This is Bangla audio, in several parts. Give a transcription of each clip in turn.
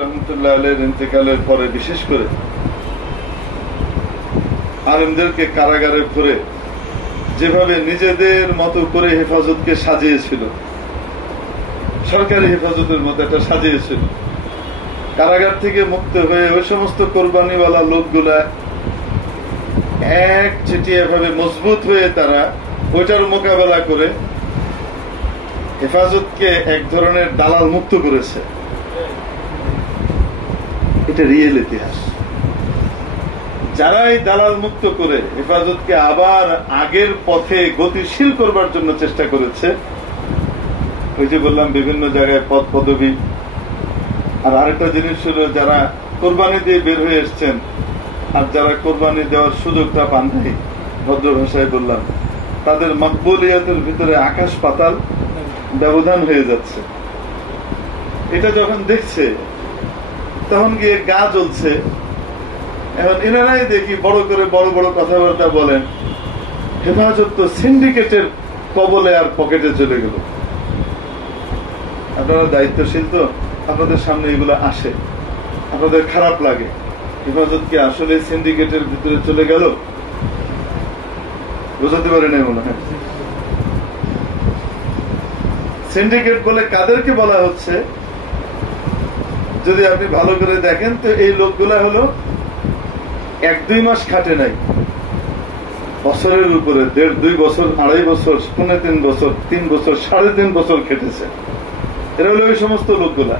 রহমতুল্লাহ আলাইহির ইন্তেকালের পরে বিশেষ করে আলেমদেরকে কারাগারে ভরে যেভাবে নিজেদের মতো করে হেফাজতকে সাজিয়েছিল, সরকারি হেফাজতের মতো একটা সাজিয়েছিল, কারাগার থেকে মুক্ত হয়ে ওই সমস্ত কোরবানিওয়ালা লোকগুলা এক চিটিয়া ভাবে মজবুত হয়ে তারা ওইটার মোকাবেলা করে হেফাজতকে এক ধরনের দালাল মুক্ত করেছে। এটা রিয়েল ইতিহাস। যারা এই দালাল মুক্ত করে হেফাজতকে আবার আগের পথে গতিশীল করবার জন্য চেষ্টা করেছে, ওই যে বললাম বিভিন্ন জায়গায় পদ পদবি, আর আরেকটা জিনিস ছিল যারা কোরবানি দিয়ে বের হয়ে এসছেন আর যারা কোরবানি দেওয়ার সুযোগটা পান নাই, ভদ্র ভাষায় বললাম, তাদের মকবুলিয়াতের ভিতরে আকাশ পাতাল ব্যবধান হয়ে যাচ্ছে। এটা যখন দেখছে তখন গিয়ে গা জ্বলছে। এখন এনারাই দেখি বড় করে বড় বড় কথাবার্তা বলেন, হেফাজত তো সিন্ডিকেটের কবলে আর পকেটে চলে গেল। আপনারা দায়িত্বশীল, তো আপনাদের সামনে এগুলো আসে, আপনাদের খারাপ লাগে। হেফাজত কি আসলে সিন্ডিকেটের ভিতরে চলে গেল? বোঝাতে পারে নাই মনে হয়। সিন্ডিকেট বলে কাদেরকে বলা হচ্ছে যদি আপনি ভালো করে দেখেন তো এই লোকগুলা হলো 1-2 মাস খাটে নাই, বছরের উপরে 1.5-2 বছর, 2.5 বছর, 3.5 বছর, 3 বছর, 3.5 বছর খেটেছে। এরা হলো ওই সমস্ত লোকগুলা।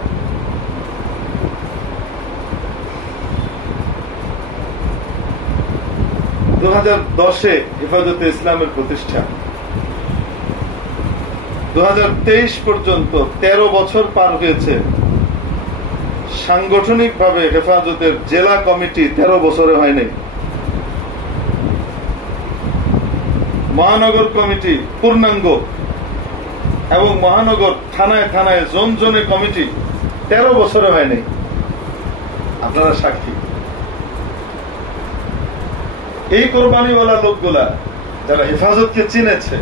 দু 2010-এ হেফাজতে ইসলামের প্রতিষ্ঠা, 2023 পর্যন্ত 13 বছর পার হয়েছে। সাংগঠনিক ভাবে হেফাজতের জেলা কমিটি 13 বছরে হয়নি, মহানগর কমিটি পূর্ণাঙ্গ এবং মহানগর থানায় থানায় জোন জোনে কমিটি 13 বছরে হয়নি। আপনারা সাক্ষী। এই কোরবানিওয়ালা লোকগুলা যারা হেফাজতকে চিনেছে,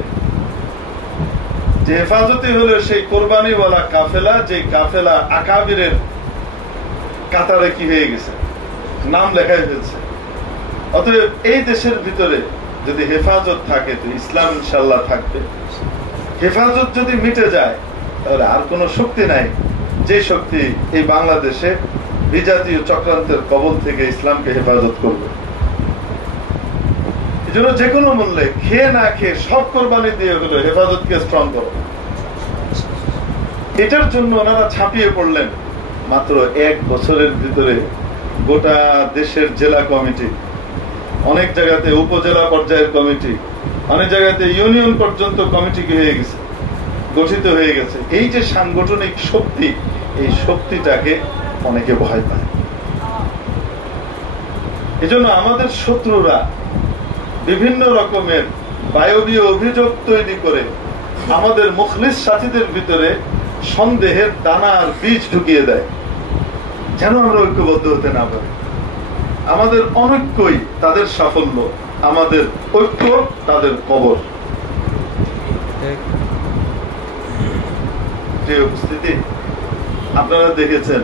যে হেফাজতই হলো সেই কোরবানিওয়ালা কাফেলা, যে কাফেলা আকাবিরের কাতারে কি হয়ে গেছে, নাম লেখাই ফেলছে। অতএব এই দেশের ভিতরে যদি হেফাজত থাকে তো ইসলাম ইনশাল্লাহ থাকবে। হেফাজত যদি মিটে যায় তাহলে আর কোন শক্তি নাই যে শক্তি এই বাংলাদেশে বিজাতীয় চক্রান্তের কবল থেকে ইসলামকে হেফাজত করবে। এই জন্য যে কোনো মূল্যে খেয়ে না খেয়ে সব কোরবানি দিয়ে হলো হেফাজতকে স্ট্রং করো। এটার জন্য ওনারা ছাপিয়ে পড়লেন। মাত্র 1 বছরের ভিতরে গোটা দেশের জেলা কমিটি, অনেক জায়গাতে উপজেলা পর্যায়ের কমিটি, অনেক জায়গাতে ইউনিয়ন পর্যন্ত কমিটি হয়ে গেছে, গঠিত হয়ে গেছে। এই যে সাংগঠনিক শক্তি, এই শক্তিটাকে অনেকে ভয় পায়। এজন্য আমাদের শত্রুরা বিভিন্ন রকমের বায়বীয় অভিযোগ তৈরি করে আমাদের মুখলিস সাথীদের ভিতরে সন্দেহের দানার বীজ ঢুকিয়ে দেয়, যেন আমরা ঐক্যবদ্ধ হতে না পারি। আমাদের অনৈক্যই তাদের সাফল্য, আমাদের ঐক্য তাদের কবর। উপস্থিতি, আপনারা দেখেছেন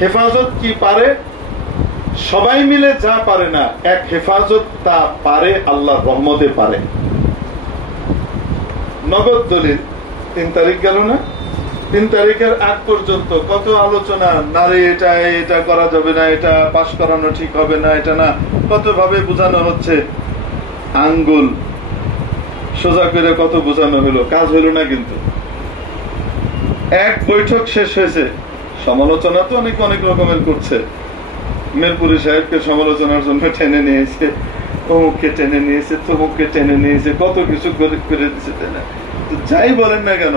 হেফাজত কি পারে, সবাই মিলে যা পারে না, এক হেফাজত তা পারে আল্লাহর রহমতে পারে। নগদ দলিল 3 তারিখ গেল না, 3 তারিখের আগ পর্যন্ত কত আলোচনা, নারী এটা করা যাবে না, এটা পাশ করানো ঠিক হবে না, এটা না, কত ভাবে বোঝানো হচ্ছে। আঙ্গুল সোজা করে কত বোঝানো হলো, কাজ হইল না। কিন্তু এক বৈঠক শেষ হয়েছে, সমালোচনা তো অনেক অনেক রকমের করছে। মিরপুরি সাহেবকে সমালোচনার জন্য টেনে নিয়েছে, অমুককে টেনে নিয়েছে, তমুককে টেনে নিয়েছে, কত কিছু করে দিচ্ছে। যাই বলেন না কেন,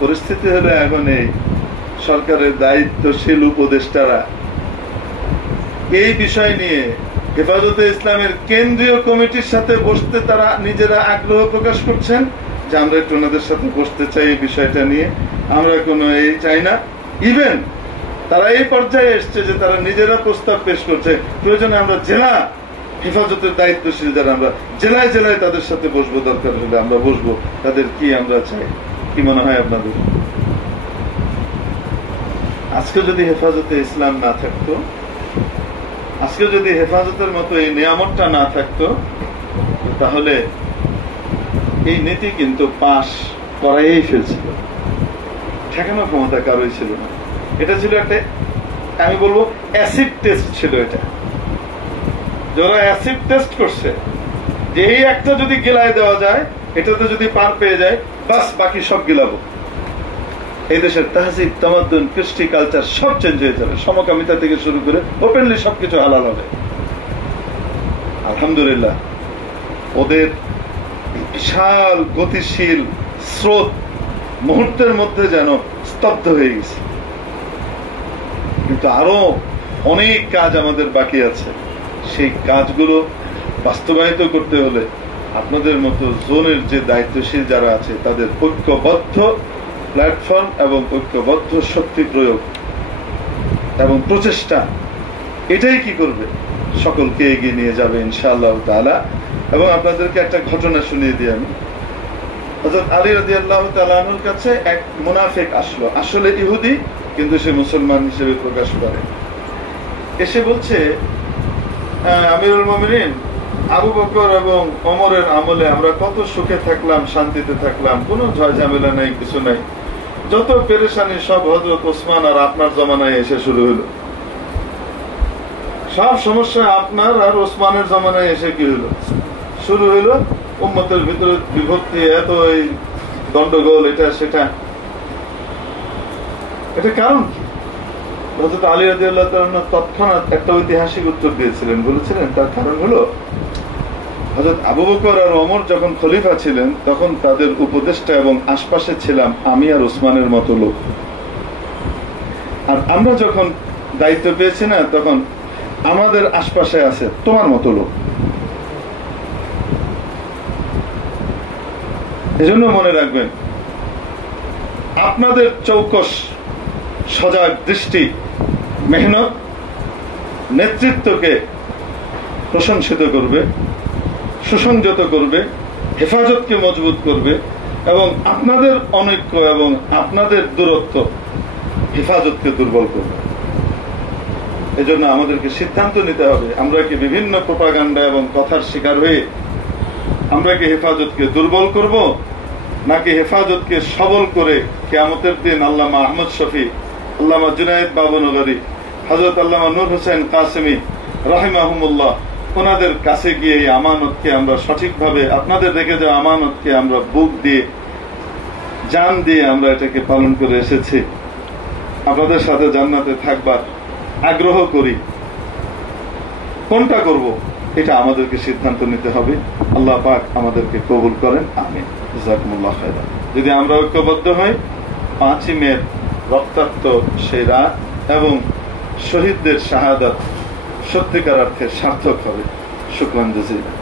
পরিস্থিতি হলো এখন এই সরকারের দায়িত্বশীল উপদেষ্টারা এই বিষয় নিয়ে হেফাজতে ইসলামের কেন্দ্রীয় কমিটির সাথে বসতে তারা নিজেরা আগ্রহ প্রকাশ করছেন যে আমরা একটু ওনাদের সাথে বসতে চাই এই বিষয়টা নিয়ে, আমরা কোনো এই চাই না। ইভেন তারা এই পর্যায়ে এসছে যে তারা নিজেরা প্রস্তাব পেশ করছে, প্রয়োজনে আমরা জেলা হেফাজতের দায়িত্বশীল যারা, আমরা জেলায় জেলায় তাদের সাথে বসবো, দরকার হলে আমরা বসবো, তাদের কি আমরা চাই। কি মনে হয় আপনাদের? আজকে যদি হেফাজতে ইসলাম না থাকতো, আজকে যদি হেফাজতের মতো এই নিয়ামতটা না থাকতো, তাহলে এই নীতি কিন্তু পাশ করাই ফেলছিল, ঠেকানোর ক্ষমতা কারোই ছিল না। এটা ছিল একটা, আমি বলবো অ্যাসিড টেস্ট ছিল এটা। যারা অ্যাসিড টেস্ট করছে যে এই একটা যদি গিলায় দেওয়া যায়, এটাতে যদি পার পেয়ে যায়, বাস বাকি সব গিলাবো। এই দেশের তাহজিব, তামাদ্দুন, কৃষ্টি, কালচার সব চেঞ্জ হয়ে যাবে, সমকামিতা থেকে শুরু করে ওপেনলি সবকিছু হালাল হবে। আলহামদুলিল্লাহ, ওদের বিশাল গতিশীল স্রোত মুহূর্তের মধ্যে যেন স্তব্ধ হয়ে গেছে। কিন্তু আরো অনেক কাজ আমাদের বাকি আছে। সেই কাজগুলো বাস্তবায়িত করতে হলে আপনাদের মতো জোনের যে দায়িত্বশীল যারা আছে, তাদের ঐক্যবদ্ধ প্ল্যাটফর্ম এবং ঐক্যবদ্ধ শক্তি প্রয়োগ এবং প্রচেষ্টা, এটাই কি করবে, সকলকে এগিয়ে নিয়ে যাবে ইনশাআল্লাহ তাআলা। এবং আপনাদেরকে একটা ঘটনা শুনিয়ে দিই আমি। হযরত আলী রাদিয়াল্লাহু তাআলা আনহুর কাছে এক মুনাফিক আসলো, আসলে ইহুদি কিন্তু সে মুসলমান হিসেবে প্রকাশ করে। এসে বলছে, আমিরুল মুমিনিন, আবু বকর এবং ওমরের আমলে আমরা কত সুখে থাকলাম, শান্তিতে থাকলাম, কোনো ঝয় ঝামেলা নাই, কিছু নাই। যত পেরেশানি সব হযরত ওসমান আর আপনার জমানায় এসে শুরু হলো। সব সমস্যা আপনার আর ওসমানের জমানায় এসে কি হলো, শুরু হইলো। উম্মতের ভিতরে বিভক্তি, এত এই গন্ডগোল, এটা সেটা। এটা কারণ কি? হযরত আলী রাদিয়াল্লাহু তাআলা তৎক্ষণাৎ একটা ঐতিহাসিক উত্তর দিয়েছিলেন। বলেছিলেন তার কারণ হলো, হযরত আবু বকর আর ওমর যখন খলিফা ছিলেন, তখন তাদের উপদেষ্টা এবং আশপাশে ছিলাম আমি আর ওসমানের মতো লোক। আর আমরা যখন দায়িত্ব পেয়েছি না, তখন আমাদের আশপাশে আছে তোমার মতো লোক। এজন্য মনে রাখবেন, আপনাদের চৌকস, সজাগ দৃষ্টি, মেহনত নেতৃত্বকে প্রশংসিত করবে, সুসংযত করবে, হেফাজতকে মজবুত করবে, এবং আপনাদের অনৈক্য এবং আপনাদের দূরত্ব হেফাজতকে দুর্বল করবে। এজন্য আমাদেরকে সিদ্ধান্ত নিতে হবে, আমরা কি বিভিন্ন প্রোপাগান্ডা এবং কথার শিকার হয়ে আমরা কি হেফাজতকে দুর্বল করব, নাকি হেফাজতকে সবল করে কিয়ামতের দিন আল্লামা আহমদ শফি, আল্লামা জুনায়েদ বাবনগরী, হযরত আল্লামা নূর হোসেন কাসেমি রাহিমাহুমুল্লাহ, ওনাদের কাছে গিয়ে এই আমানতকে আমরা সঠিকভাবে, আপনাদের রেখে যাওয়া আমানতকে আমরা বুক দিয়ে, জান দিয়ে আমরা এটাকে পালন করে এসেছি। আপনাদের সাথে জান্নাতে থাকবার আগ্রহ করি। কোনটা করব, এটা আমাদেরকে সিদ্ধান্ত নিতে হবে। আল্লাহ পাক আমাদেরকে কবুল করেন, আমিন। জাযাকুমুল্লাহ খায়রান। যদি আমরা ঐক্যবদ্ধ হই, 5ই মে রক্তাক্ত সেই রাত এবং শহীদদের শাহাদাত সত্যিকার অর্থে সার্থক হবে। শুকরান জাযীলা।